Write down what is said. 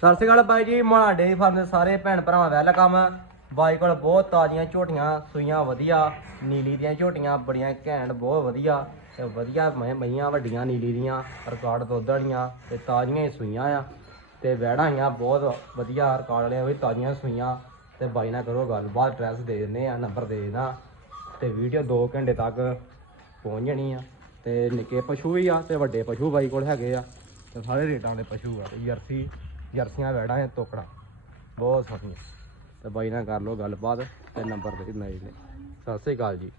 ਸਤਿ ਸ਼੍ਰੀ ਅਕਾਲ ਬਾਈ ਜੀ। ਮਾਣਾ dairy farm ਦੇ ਸਾਰੇ ਭੈਣ ਭਰਾਵਾਂ ਵੈਲਕਮ। ਬਾਈ ਕੋਲ ਬਹੁਤ ਤਾਜ਼ੀਆਂ ਝੋਟੀਆਂ ਸੂਈਆਂ ਵਧੀਆ ਨੀਲੀ ਦੀਆਂ ਝੋਟੀਆਂ ਬੜੀਆਂ ਘੈਂਟ ਬਹੁਤ ਵਧੀਆ ਤੇ ਵਧੀਆ ਮਈਆਂ ਵੱਡੀਆਂ ਨੀਲੀ ਦੀਆਂ ਰਿਕਾਰਡ ਦੁੱਧ ਵਾਲੀਆਂ ਤੇ ਤਾਜ਼ੀਆਂ ਹੀ ਸੂਈਆਂ ਆ ਤੇ ਵੈੜਾਂ ਆਈਆਂ ਬਹੁਤ ਵਧੀਆ ਰਿਕਾਰਡ ਵਾਲੀਆਂ ਵੀ ਤਾਜ਼ੀਆਂ ਸੂਈਆਂ ਤੇ ਬਾਈ ਨਾਲ ਕਰੋ ਗੱਲਬਾਤ। ਐਡਰੈਸ ਦੇ ਦਿੰਦੇ ਆ, ਨੰਬਰ ਦੇ ਦੇਣਾ ਤੇ ਵੀਡੀਓ 2 ਘੰਟੇ ਤੱਕ ਪਹੁੰਚ ਜਾਣੀ ਆ। ਤੇ ਨਿੱਕੇ ਪਸ਼ੂ ਵੀ ਆ ਤੇ ਵੱਡੇ ਪਸ਼ੂ ਬਾਈ ਕੋਲ ਹੈਗੇ ਆ ਤੇ ਸਾਰੇ ਰੇਟਾਂ ਦੇ ਪਸ਼ੂ ਆ ਤੇ ਜਰਸੀਆਂ ਵੈੜਾਂ ਆ ਤੋਕੜਾ ਬਹੁਤ ਸੋਹਣੀਆਂ ਤੇ ਬਾਈ ਨਾਲ ਕਰ ਲਓ ਗੱਲਬਾਤ ਤੇ ਨੰਬਰ ਦੇ ਦਿੰਦਾ ਜੀ। ਸਤਿ ਸ਼੍ਰੀ ਅਕਾਲ ਜੀ।